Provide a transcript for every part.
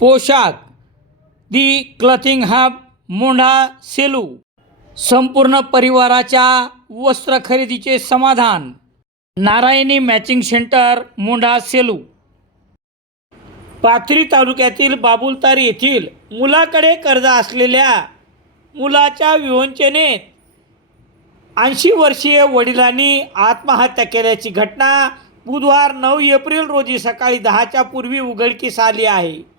पोशाख. The clothing hub Mondha Selu. संपूर्ण परिवाराच्या वस्त्र खरेदीचे समाधान. Narayani matching centre Mondha Selu. Pathri तालुक्यातील बाबुलतार येथील मुलाकडे कर्ज असलेल्या मुलाच्या विवंचनेत ऐंशी वर्षीय वडिलांनी आत्महत्या केल्याची घटना बुधवार नऊ एप्रिल रोजी सकाळी दहाच्या पूर्वी उघडकीस आली आहे.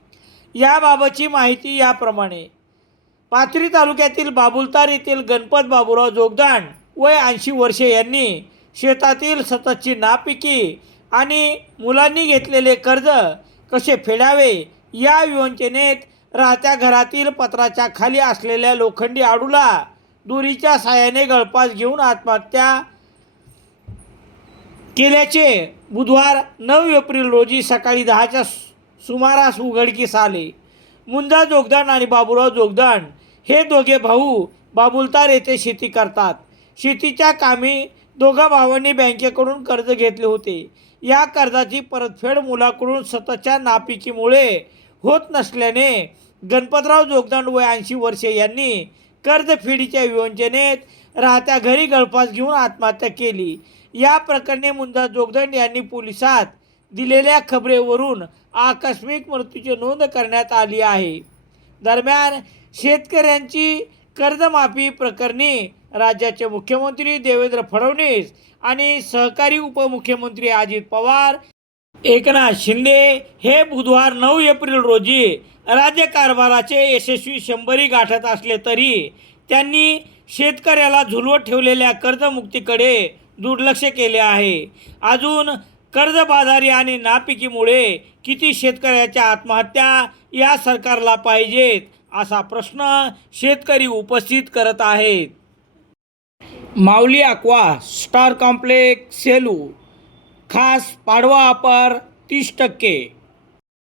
याबाबतची माहिती याप्रमाणे. पाथरी तालुक्यातील बाबुलतार येथील गणपत बाबुराव जोगदान वय ऐंशी वर्षे यांनी शेतातील सततची नापिकी आणि मुलांनी घेतलेले कर्ज कसे फेडावे या विवंचनेत राहत्या घरातील पत्राच्या खाली असलेल्या लोखंडी आडूला दोरीच्या साह्याने गळपास घेऊन आत्महत्या केल्याचे बुधवार नऊ एप्रिल रोजी सकाळी दहाच्या सुमारास उघडकीस आले मुंजा जोगदान आणि बाबुराव जोगदान हे दोघे भाऊ बाबुलतार येथे शेती करतात. शेतीच्या कामी दोघा भावांनी बँकेकडून कर्ज घेतले होते. या कर्जाची परतफेड मुलाकडून सततच्या नापिकीमुळे होत नसल्याने गणपतराव जोगदान वय ऐंशी वर्षे यांनी कर्जफेडीच्या विवंचनेत राहत्या घरी गळफास घेऊन आत्महत्या केली. या प्रकरणी मुंजा जोगदंड यांनी पोलिसात दिलेल्या खबरेवरून आकस्मिक मृत्यूची नोंद करण्यात आली आहे. दरम्यान शेतकऱ्यांची कर्जमाफी प्रकरणी राज्याचे मुख्यमंत्री देवेंद्र फडणवीस आणि सहकारी उपमुख्यमंत्री अजित पवार एकनाथ शिंदे हे बुधवार नऊ एप्रिल रोजी राज्यकारभाराचे यशस्वी शंभरी गाठत असले तरी त्यांनी शेतकऱ्याला झुलवत ठेवलेल्या कर्जमुक्तीकडे दुर्लक्ष केले आहे. अजून कर्जबाजारी आणि नापिकीमुळे किती शेतकऱ्याच्या आत्महत्या या सरकारला पाहिजेत असा प्रश्न शेतकरी उपस्थित करत आहेत. Mauli aqua star complex Selu खास पाडवा अपर तीस टक्के.